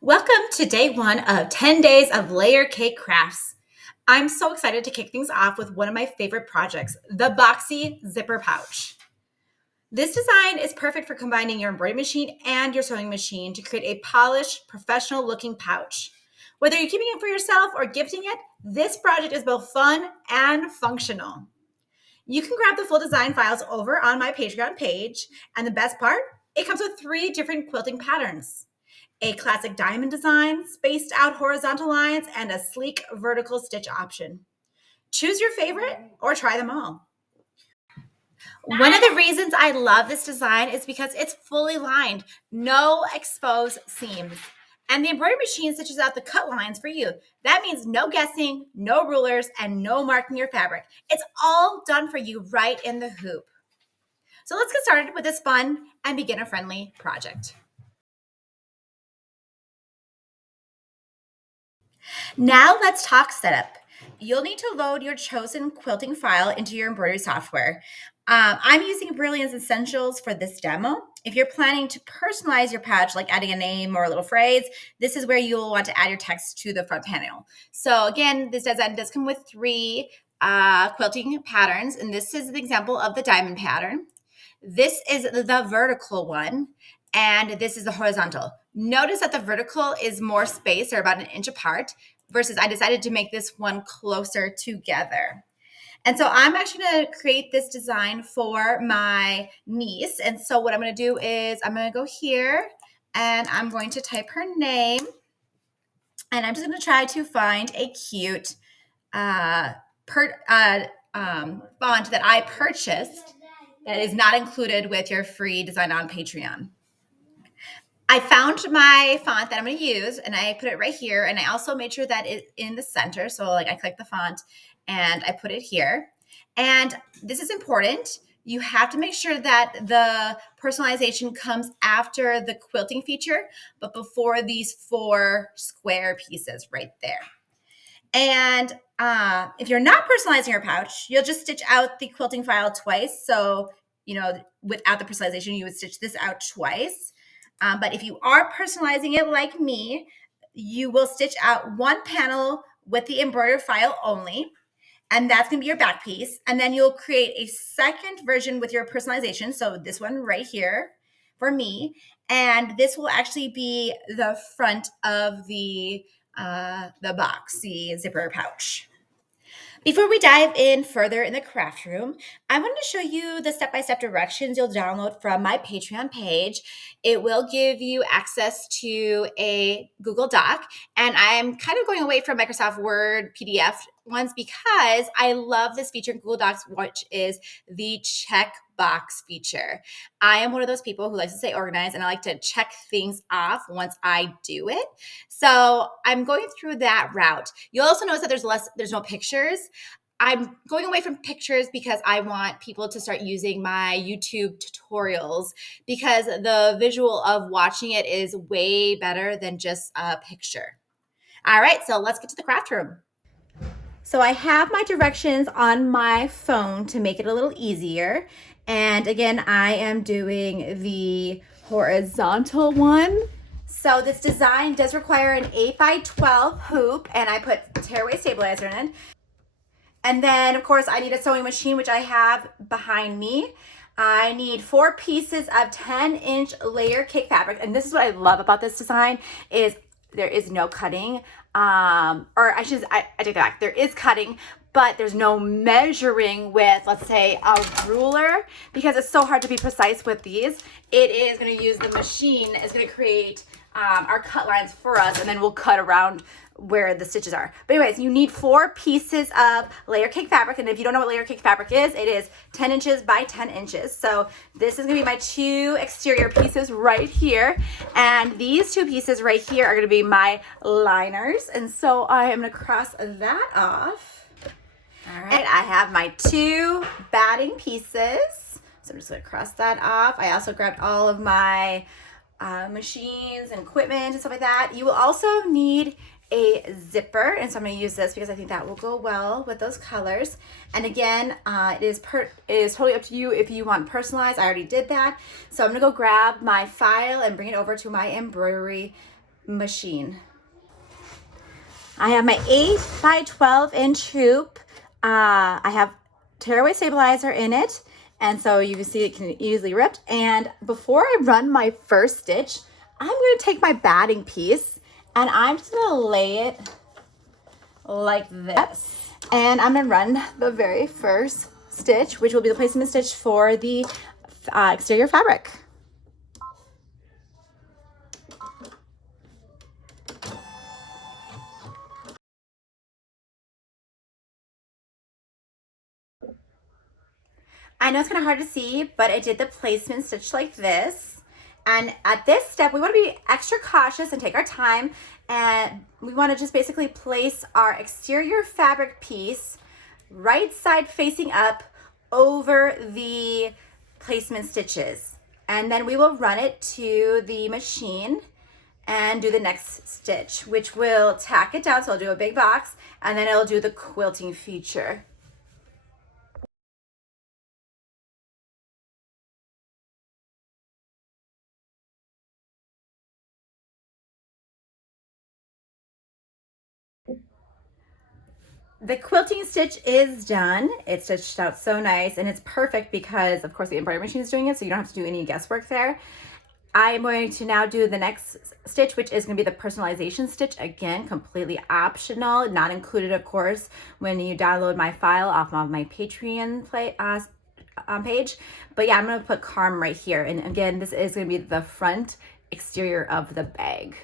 Welcome to day one of 10 days of layer cake crafts. I'm so excited to kick things off with one of my favorite projects, the Boxy zipper pouch. This design is perfect for combining your embroidery machine and your sewing machine to create a polished, professional looking pouch. Whether you're keeping it for yourself or gifting it, this project is both fun and functional. You can grab the full design files over on my Patreon page, and the best part, it comes with 3 different quilting patterns: a classic diamond design, spaced out horizontal lines, and a sleek vertical stitch option. Choose your favorite or try them all. One of the reasons I love this design is because it's fully lined, no exposed seams. And the embroidery machine stitches out the cut lines for you. That means no guessing, no rulers, and no marking your fabric. It's all done for you right in the hoop. So let's get started with this fun and beginner-friendly project. Now let's talk setup. You'll need to load your chosen quilting file into your embroidery software. I'm using Brilliance Essentials for this demo. If you're planning to personalize your pouch, like adding a name or a little phrase, this is where you'll want to add your text to the front panel. So again, this design does come with 3 quilting patterns, and this is the example of the diamond pattern. This is the vertical one, and this is the horizontal. Notice that the vertical is more spaced, or about 1 inch apart, versus I decided to make this one closer together. And so I'm actually going to create this design for my niece. And so what I'm going to do is I'm going to go here and I'm going to type her name. And I'm just going to try to find a cute font that I purchased that is not included with your free design on Patreon. I found my font that I'm going to use, and I put it right here. And I also made sure that it's in the center. So like I click the font and I put it here. And this is important. You have to make sure that the personalization comes after the quilting feature, but before these 4 square pieces right there. And if you're not personalizing your pouch, you'll just stitch out the quilting file twice. So, without the personalization, you would stitch this out twice. But if you are personalizing it like me, you will stitch out 1 panel with the embroidered file only, and that's going to be your back piece. And then you'll create a second version with your personalization. So this one right here for me, and this will actually be the front of the Boxy zipper pouch. Before we dive in further in the craft room, I wanted to show you the step-by-step directions you'll download from my Patreon page. It will give you access to a Google Doc, and I'm kind of going away from Microsoft Word PDF ones because I love this feature in Google Docs, which is the checkbox feature. I am one of those people who likes to stay organized, and I like to check things off once I do it. So I'm going through that route. You'll also notice that there's no pictures. I'm going away from pictures because I want people to start using my YouTube tutorials, because the visual of watching it is way better than just a picture. All right, so let's get to the craft room. So I have my directions on my phone to make it a little easier. And again, I am doing the horizontal one. So this design does require an 8x12 hoop, and I put tearaway stabilizer in it. And then, of course, I need a sewing machine, which I have behind me. I need 4 pieces of 10-inch layer cake fabric. And this is what I love about this design is there is no cutting. I take that back. There is cutting, but there's no measuring with, let's say, a ruler, because it's so hard to be precise with these. It is going to use the machine. It's going to create our cut lines for us, and then we'll cut around where the stitches are. But anyways, you need 4 pieces of layer cake fabric. And if you don't know what layer cake fabric is, it is 10 inches by 10 inches. So this is gonna be my 2 exterior pieces right here. And these 2 pieces right here are gonna be my liners. And so I am gonna cross that off. All right, I have my 2 batting pieces. So I'm just gonna cross that off. I also grabbed all of my machines and equipment and stuff like that. You will also need a zipper, and so I'm going to use this because I think that will go well with those colors. And again, it is totally up to you if you want personalized. I already did that, so I'm going to go grab my file and bring it over to my embroidery machine. I have my 8 by 12 inch hoop. I have tearaway stabilizer in it, and so you can see it can easily rip. And before I run my first stitch, I'm going to take my batting piece and I'm just going to lay it like this. And I'm going to run the very first stitch, which will be the placement stitch for the exterior fabric. I know it's kind of hard to see, but I did the placement stitch like this. And at this step, we want to be extra cautious and take our time. And we want to just basically place our exterior fabric piece right side facing up over the placement stitches. And then we will run it to the machine and do the next stitch, which will tack it down. So I'll do a big box and then it'll do the quilting feature. The quilting stitch is done. It's stitched out so nice, and it's perfect because of course the embroidery machine is doing it, so you don't have to do any guesswork there. I'm going to now do the next stitch, which is going to be the personalization stitch. Again, completely optional, not included of course when you download my file off of my Patreon page. But yeah, I'm going to put Carm right here, and again this is going to be the front exterior of the bag.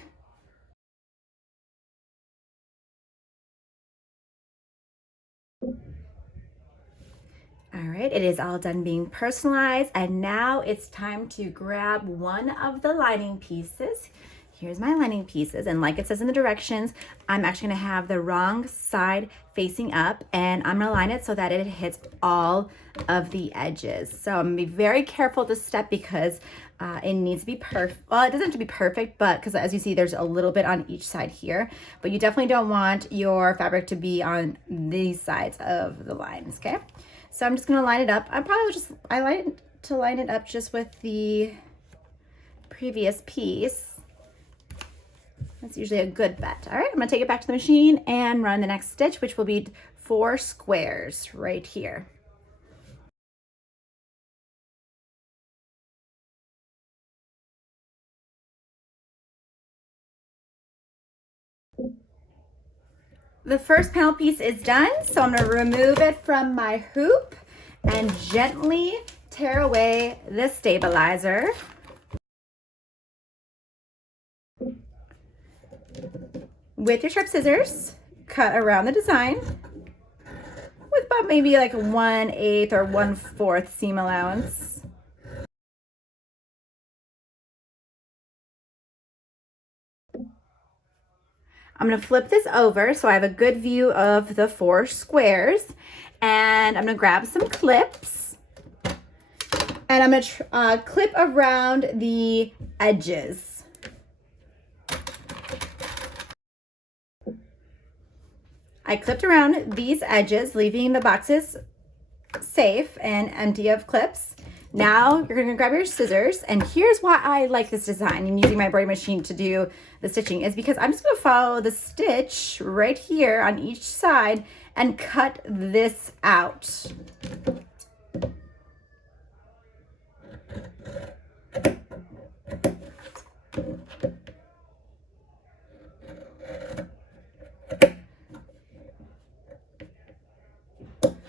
All right, it is all done being personalized, and now it's time to grab one of the lining pieces. Here's my lining pieces, and like it says in the directions, I'm actually gonna have the wrong side facing up, and I'm gonna line it so that it hits all of the edges. So I'm gonna be very careful this step because it needs to be perfect. Well, it doesn't have to be perfect, but because as you see, there's a little bit on each side here, but you definitely don't want your fabric to be on these sides of the lines, okay? So I'm just gonna line it up. I like to line it up just with the previous piece. That's usually a good bet. All right, I'm gonna take it back to the machine and run the next stitch, which will be 4 squares right here. The first panel piece is done, so I'm gonna remove it from my hoop and gently tear away the stabilizer. With your sharp scissors, cut around the design with about maybe like 1/8 or 1/4 seam allowance. I'm gonna flip this over so I have a good view of the 4 squares, and I'm gonna grab some clips and I'm gonna clip around the edges. I clipped around these edges, leaving the boxes safe and empty of clips. Now you're gonna grab your scissors, and here's why I like this design and using my embroidery machine to do the stitching is because I'm just gonna follow the stitch right here on each side and cut this out.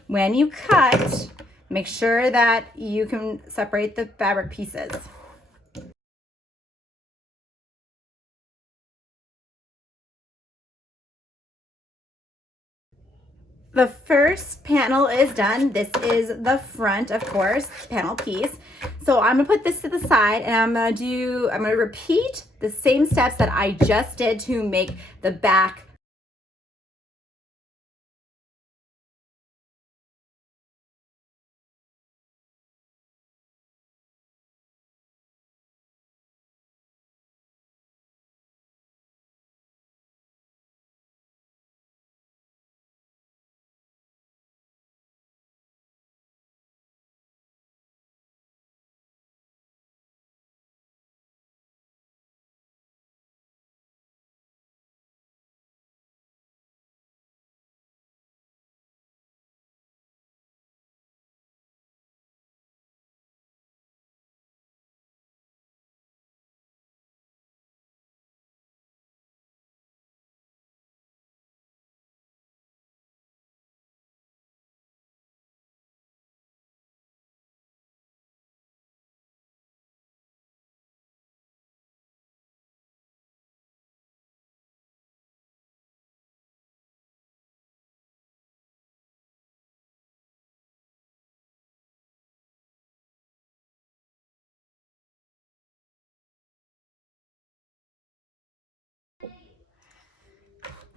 When you cut, make sure that you can separate the fabric pieces. The first panel is done. This is the front, of course, panel piece. So I'm gonna put this to the side and I'm gonna repeat the same steps that I just did to make the back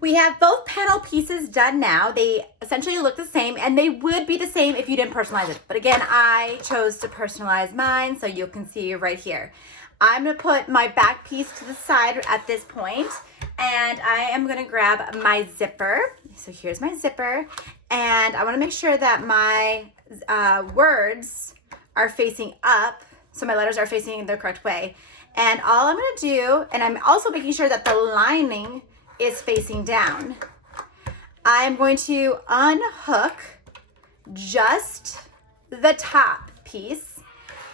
We have both panel pieces done now. They essentially look the same, and they would be the same if you didn't personalize it. But again, I chose to personalize mine, so you can see right here. I'm gonna put my back piece to the side at this point, and I am gonna grab my zipper. So here's my zipper, and I wanna make sure that my words are facing up, so my letters are facing the correct way. And all I'm gonna do, and I'm also making sure that the lining is facing down. I'm going to unhook just the top piece,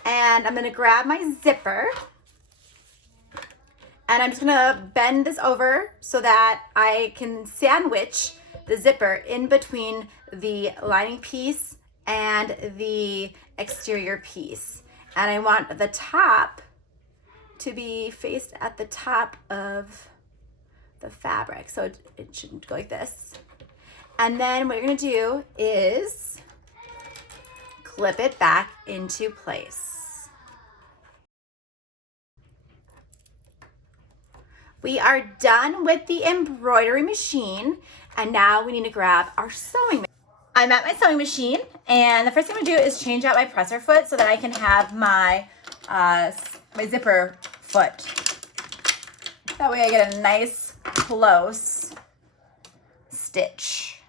and I'm gonna grab my zipper, and I'm just gonna bend this over so that I can sandwich the zipper in between the lining piece and the exterior piece. And I want the top to be faced at the top of the fabric, so it shouldn't go like this. And then what you're gonna do is clip it back into place. We are done with the embroidery machine, and now we need to grab our sewing machine. I'm at my sewing machine, and the first thing I'm gonna do is change out my presser foot so that I can have my my zipper foot. That way I get a nice close stitch.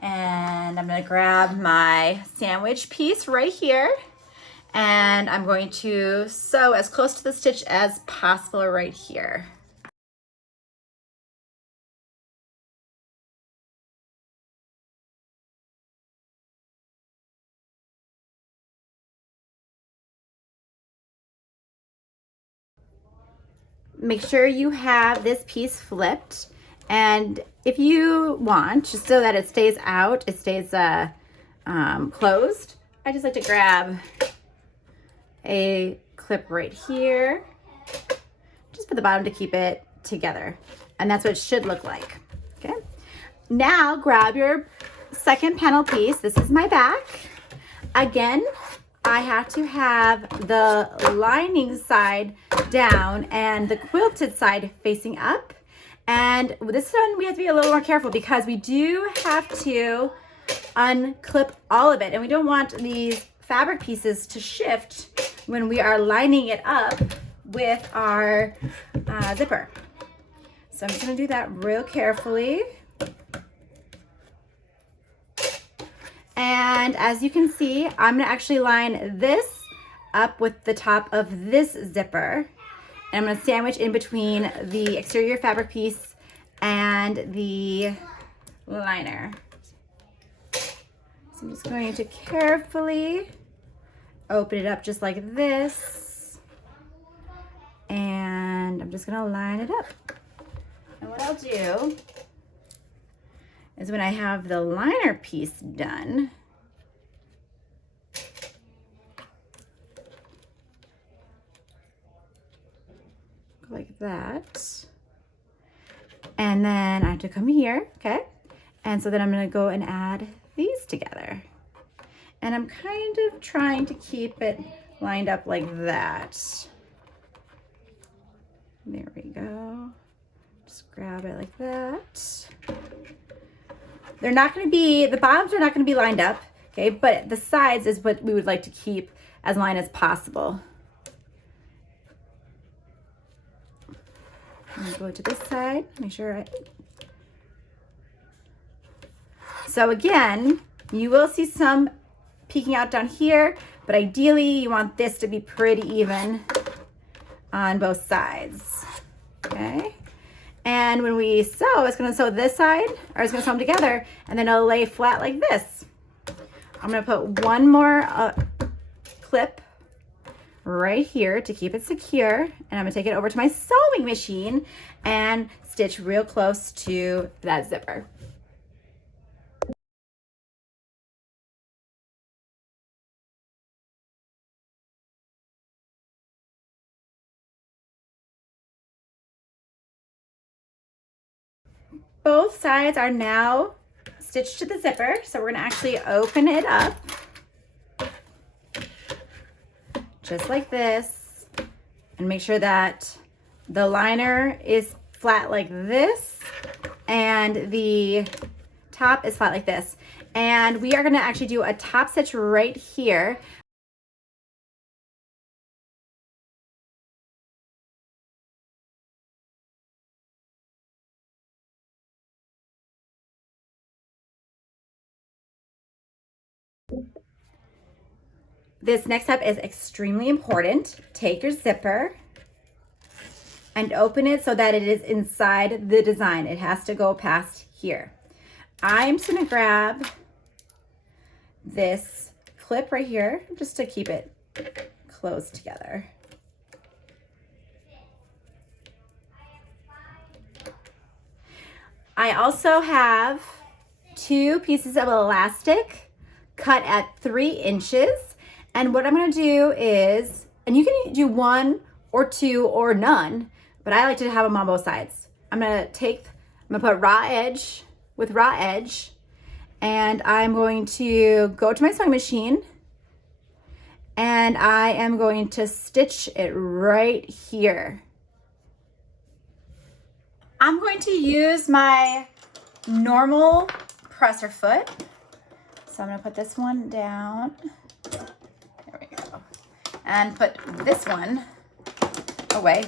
And I'm gonna grab my sandwich piece right here, and I'm going to sew as close to the stitch as possible right here. Make sure you have this piece flipped, and if you want, just so that it stays out, it stays closed, I just like to grab a clip right here, just for the bottom to keep it together. And that's what it should look like, okay? Now grab your second panel piece. This is my back. Again, I have to have the lining side down and the quilted side facing up. And with this one, we have to be a little more careful because we do have to unclip all of it. And we don't want these fabric pieces to shift when we are lining it up with our zipper. So I'm just gonna do that real carefully. And as you can see, I'm gonna actually line this up with the top of this zipper. And I'm gonna sandwich in between the exterior fabric piece and the liner. So I'm just going to carefully open it up just like this. And I'm just gonna line it up. And what I'll do is when I have the liner piece done, like that. And then I have to come here, okay? And so then I'm gonna go and add these together. And I'm kind of trying to keep it lined up like that. There we go. Just grab it like that. They're not gonna be, the bottoms are not gonna be lined up, okay? But the sides is what we would like to keep as lined as possible. I'm gonna go to this side, make sure So again, you will see some peeking out down here, but ideally you want this to be pretty even on both sides, okay? And when we sew, it's gonna sew this side, or it's gonna sew them together, and then it'll lay flat like this. I'm gonna put one more clip right here to keep it secure, and I'm gonna take it over to my sewing machine and stitch real close to that zipper. Both sides are now stitched to the zipper, so we're gonna actually open it up just like this, And make sure that the liner is flat like this and the top is flat like this. And we are gonna actually do a top stitch right here. This next step is extremely important. Take your zipper and open it so that it is inside the design. It has to go past here. I'm just gonna grab this clip right here just to keep it closed together. I also have 2 pieces of elastic cut at 3 inches. And what I'm gonna do is, and you can do 1 or 2 or none, but I like to have them on both sides. I'm gonna put raw edge with raw edge, and I'm going to go to my sewing machine and I am going to stitch it right here. I'm going to use my normal presser foot. So I'm gonna put this one down. There we go. And put this one away.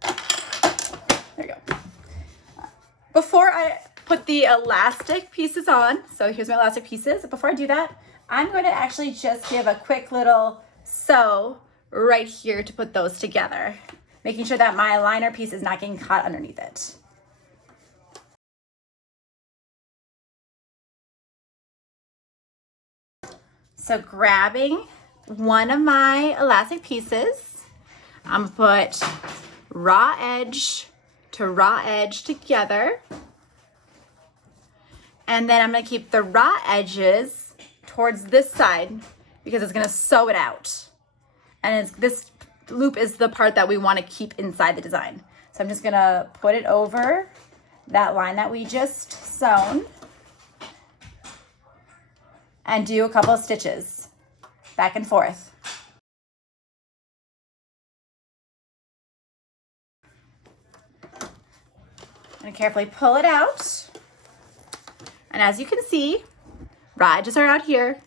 There we go. Before I put the elastic pieces on, so here's my elastic pieces. Before I do that, I'm going to actually just give a quick little sew right here to put those together, making sure that my liner piece is not getting caught underneath it. So grabbing one of my elastic pieces, I'm gonna put raw edge to raw edge together. And then I'm gonna keep the raw edges towards this side because it's gonna sew it out. And this loop is the part that we wanna keep inside the design. So I'm just gonna put it over that line that we just sewn and do a couple of stitches back and forth. I'm gonna carefully pull it out. And as you can see, raw edges are out here.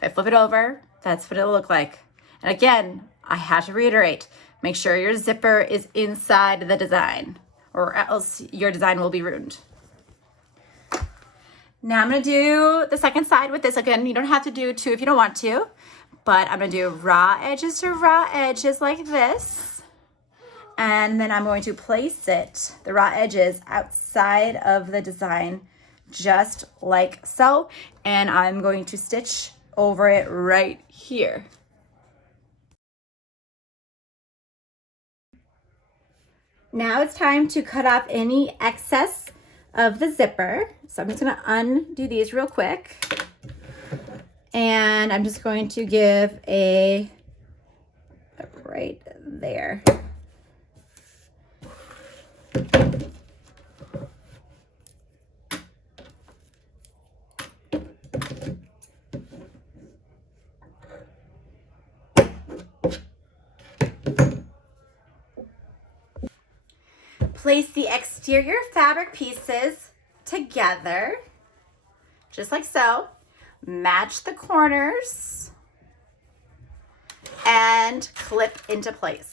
If I flip it over, that's what it'll look like. And again, I have to reiterate, make sure your zipper is inside the design or else your design will be ruined. Now I'm gonna do the second side with this. Again, you don't have to do 2 if you don't want to, but I'm gonna do raw edges to raw edges like this. And then I'm going to place it, the raw edges, outside of the design, just like so. And I'm going to stitch over it right here. Now it's time to cut off any excess of the zipper. So I'm just gonna undo these real quick. And I'm just going to give a right there. Place the exterior fabric pieces together, just like so. Match the corners and clip into place.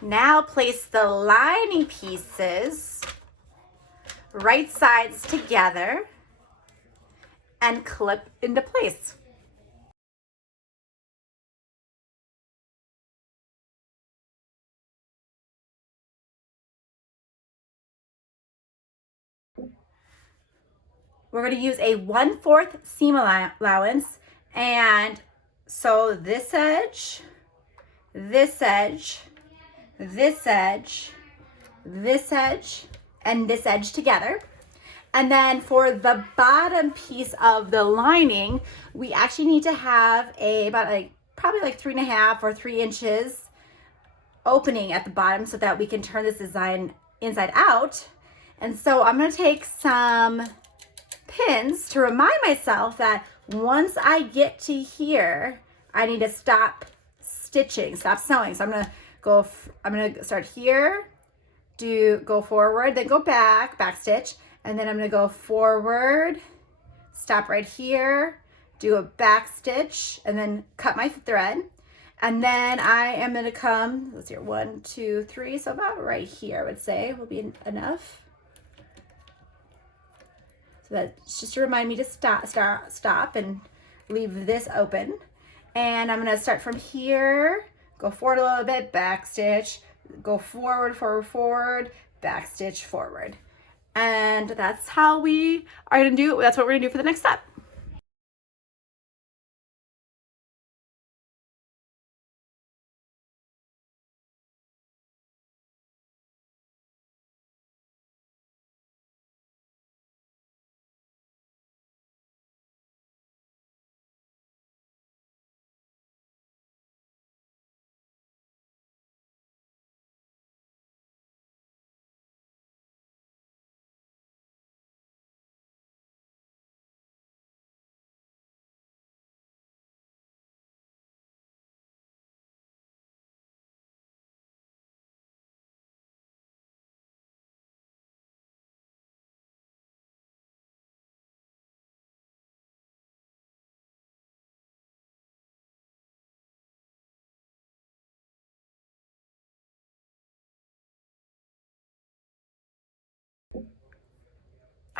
Now place the lining pieces right sides together and clip into place. We're going to use a 1/4 seam allowance, and sew this edge, this edge, this edge, this edge, and this edge together. And then for the bottom piece of the lining, we actually need to have probably like 3.5 or 3 inches opening at the bottom so that we can turn this design inside out. And so I'm going to take some pins to remind myself that once I get to here, I need to stop stitching, stop sewing. So I'm going to start here, go forward, then go back stitch, and then I'm going to go forward, stop right here, do a back stitch, and then cut my thread. And then I am going to come, let's see, 1, 2, 3, so about right here, I would say will be enough. So that's just to remind me to stop and leave this open. And I'm going to start from here, go forward a little bit, back stitch, go forward, forward, forward, back stitch, forward. And that's how we are going to do, that's what we're going to do for the next step.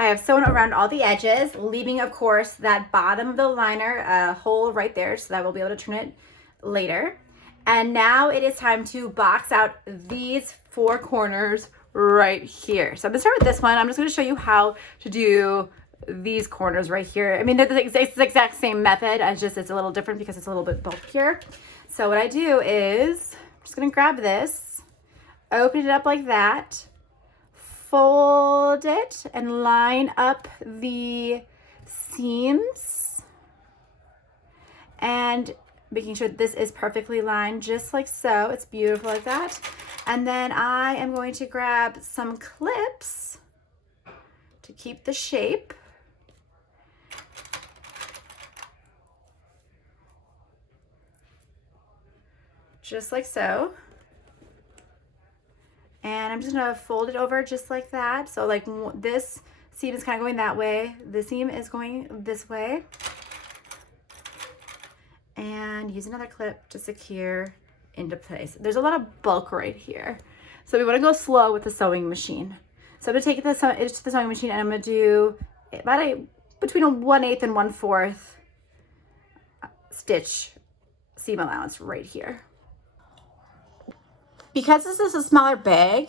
I have sewn around all the edges, leaving, of course, that bottom of the liner hole right there, so that we'll be able to turn it later. And now it is time to box out these 4 corners right here. So I'm gonna start with this one. I'm just gonna show you how to do these corners right here. I mean, they're the exact same method, it's a little different because it's a little bit bulkier. So what I do is, I'm just gonna grab this, open it up like that, fold it and line up the seams and making sure this is perfectly lined just like so. It's beautiful like that. And then I am going to grab some clips to keep the shape. Just like so. And I'm just gonna fold it over just like that. So like this seam is kind of going that way. The seam is going this way. And use another clip to secure into place. There's a lot of bulk right here. So we wanna go slow with the sewing machine. So I'm gonna take it to the sewing machine and I'm gonna do about between a 1/8 and 1/4 stitch seam allowance right here. Because this is a smaller bag,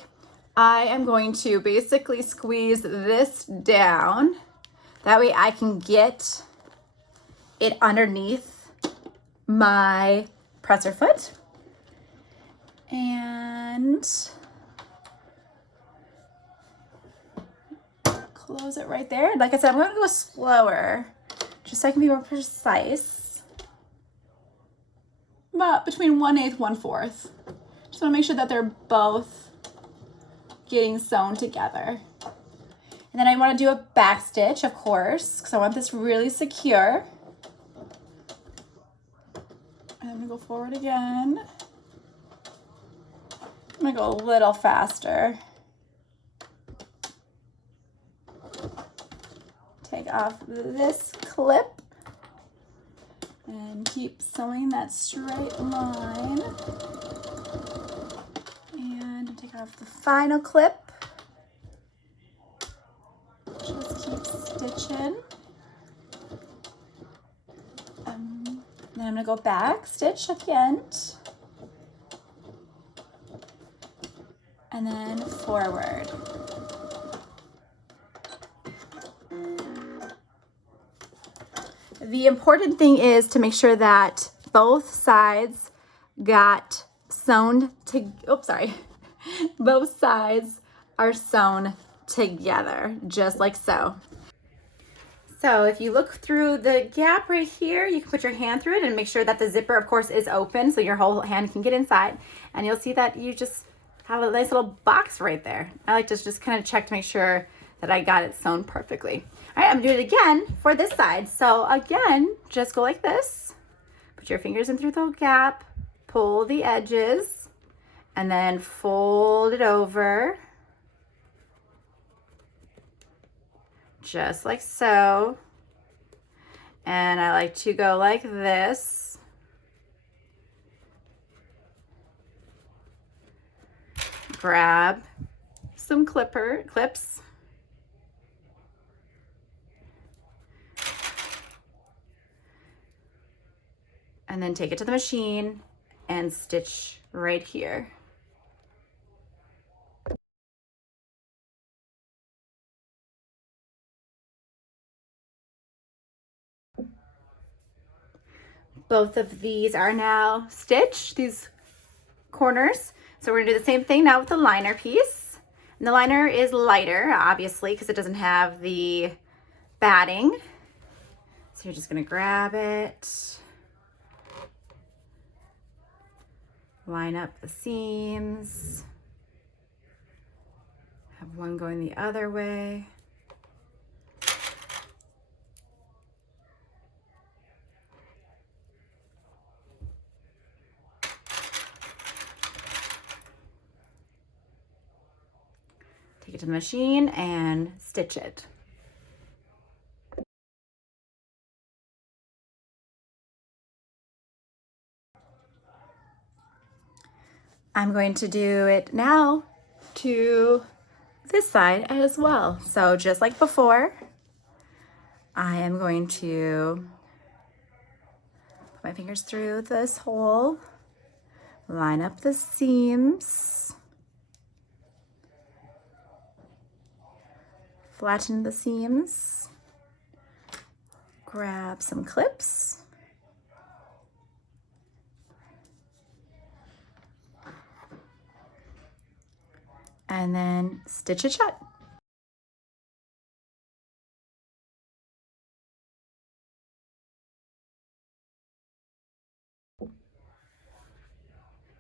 I am going to basically squeeze this down. That way I can get it underneath my presser foot. And close it right there. Like I said, I'm going to go slower just so I can be more precise. About between 1/8, 1/4. Just want to make sure that they're both getting sewn together. And then I want to do a back stitch, of course, because I want this really secure. And I'm going to go forward again. I'm going to go a little faster. Take off this clip and keep sewing that straight line. And take off the final clip. Just keep stitching. Then I'm gonna go back, stitch at the end. And then forward. The important thing is to make sure that both sides got sewn to, both sides are sewn together, just like so. So if you look through the gap right here, you can put your hand through it and make sure that the zipper, of course, is open so your whole hand can get inside. And you'll see that you just have a nice little box right there. I like to just kind of check to make sure that I got it sewn perfectly. All right, I'm gonna do it again for this side. So again, just go like this. Put your fingers in through the gap, pull the edges, and then fold it over. Just like so. And I like to go like this. Grab some clips. And then take it to the machine and stitch right here. Both of these are now stitched, these corners. So we're gonna do the same thing now with the liner piece. And the liner is lighter, obviously, because it doesn't have the batting. So you're just gonna grab it, line up the seams, have one going the other way. Take it to the machine and stitch it. I'm going to do it now to this side as well. So just like before, I am going to put my fingers through this hole, line up the seams, flatten the seams, grab some clips, and then stitch it shut.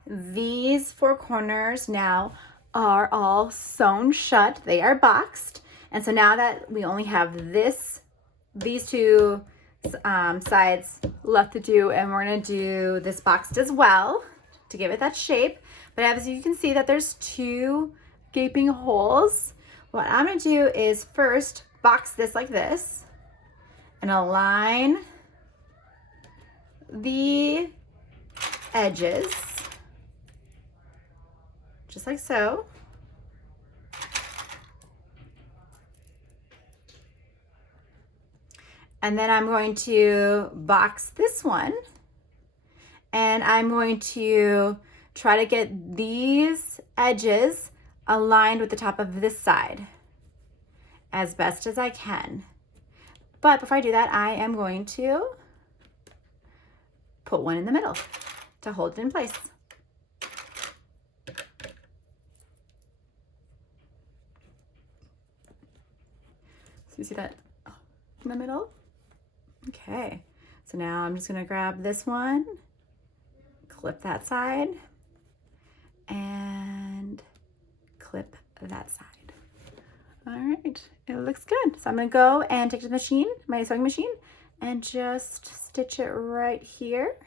These four corners now are all sewn shut. They are boxed. And so now that we only have these two sides left to do, and we're gonna do this boxed as well to give it that shape. But as you can see that there's two gaping holes. What I'm gonna do is first box this like this and align the edges just like so. And then I'm going to box this one, and I'm going to try to get these edges aligned with the top of this side as best as I can. But before I do that, I am going to put one in the middle to hold it in place. So you see that in the middle? Okay, so now I'm just gonna grab this one, clip that side, and clip that side. All right, it looks good. So I'm gonna go and take it to the machine, my sewing machine, and just stitch it right here.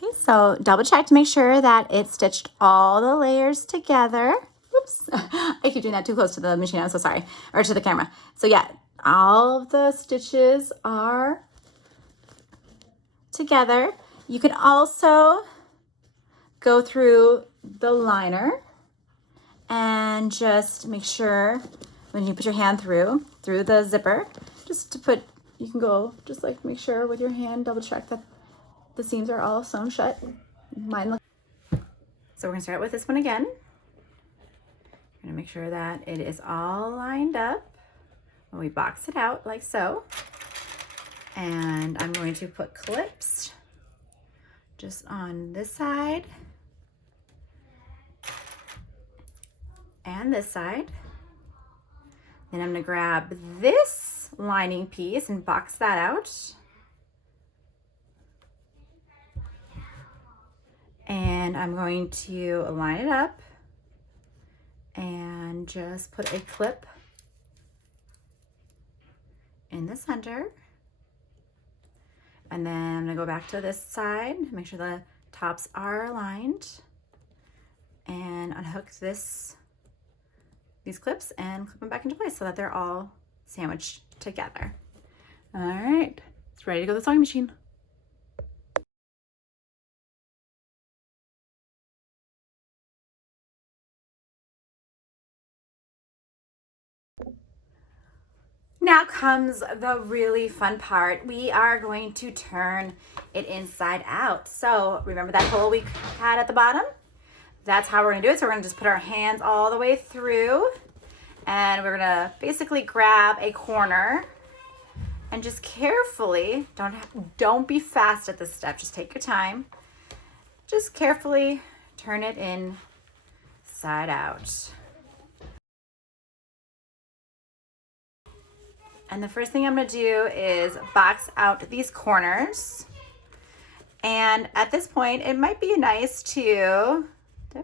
Okay, so double check to make sure that it stitched all the layers together. Oops, I keep doing that too close to the machine, I'm so sorry, or to the camera. So yeah, all of the stitches are together. You can also go through the liner and just make sure when you put your hand through the zipper, just to put, you can go just like make sure with your hand, double check that the seams are all sewn shut. Mine look. So we're gonna start with this one again. We're gonna make sure that it is all lined up. We box it out like so. And I'm going to put clips just on this side and this side. Then I'm going to grab this lining piece and box that out. And I'm going to line it up and just put a clip in the center. And then I'm gonna go back to this side, make sure the tops are aligned, and unhook these clips and clip them back into place so that they're all sandwiched together. All right, it's ready to go to the sewing machine. Now comes the really fun part. We are going to turn it inside out. So remember that hole we had at the bottom? That's how we're gonna do it. So we're gonna just put our hands all the way through, and we're gonna basically grab a corner and just carefully, don't be fast at this step, just take your time. Just carefully turn it inside out. And the first thing I'm gonna do is box out these corners. And at this point, it might be nice to,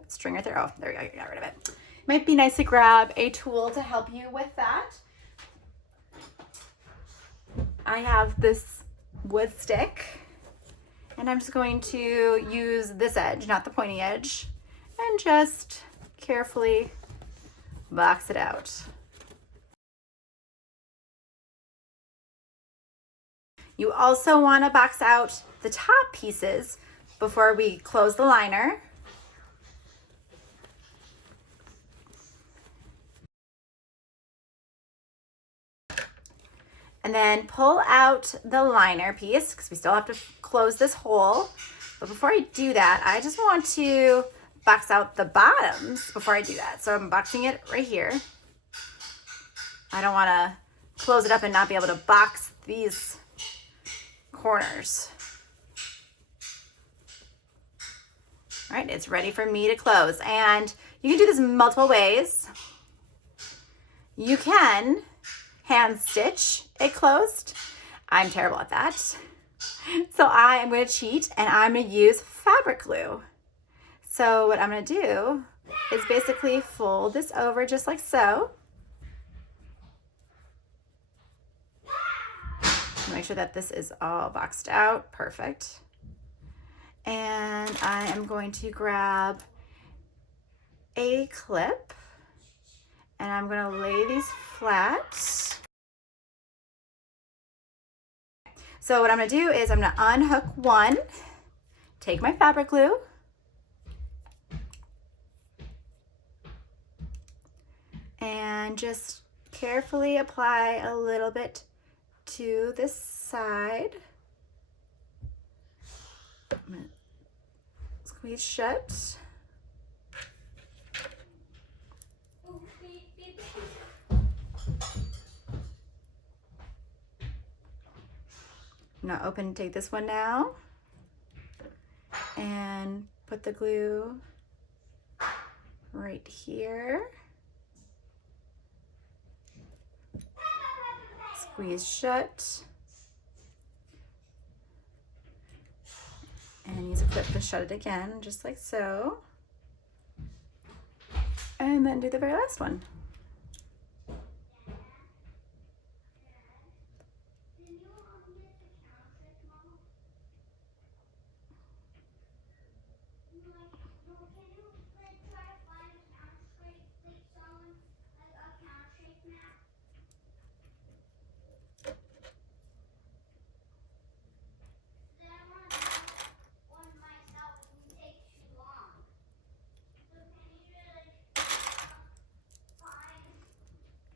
string right there, oh, there we go, got rid of it. It might be nice to grab a tool to help you with that. I have this wood stick, and I'm just going to use this edge, not the pointy edge, and just carefully box it out. You also want to box out the top pieces before we close the liner. And then pull out the liner piece because we still have to close this hole. But before I do that, I just want to box out the bottoms before I do that. So I'm boxing it right here. I don't want to close it up and not be able to box these corners. All right, it's ready for me to close. And you can do this multiple ways. You can hand stitch it closed. I'm terrible at that. So I am going to cheat and I'm going to use fabric glue. So what I'm going to do is basically fold this over just like so. Make sure that this is all boxed out. Perfect. And I am going to grab a clip and I'm going to lay these flat. So what I'm going to do is I'm going to unhook one, take my fabric glue, and just carefully apply a little bit to this side. I'm gonna squeeze shut. I'm gonna open and take this one now and put the glue right here. Squeeze shut. And use a clip to shut it again, just like so. And then do the very last one.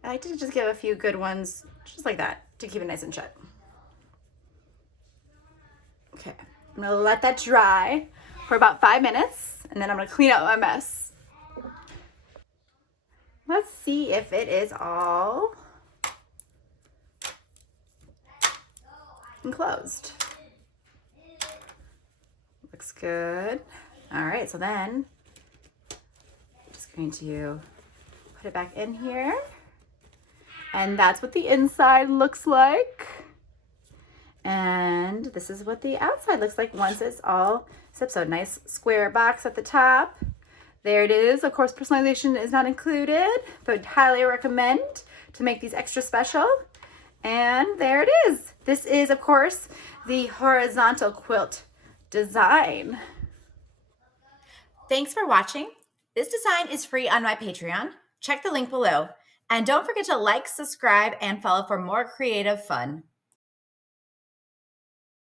I like to just give a few good ones, just like that, to keep it nice and shut. Okay, I'm gonna let that dry for about 5 minutes, and then I'm gonna clean up my mess. Let's see if it is all and closed. Looks good. All right, so then I'm just going to put it back in here. And that's what the inside looks like. And this is what the outside looks like once it's all set. So nice square box at the top. There it is. Of course, personalization is not included, but highly recommend to make these extra special. And there it is. This is, of course, the horizontal quilt design. Thanks for watching. This design is free on my Patreon. Check the link below. And don't forget to like, subscribe, and follow for more creative fun.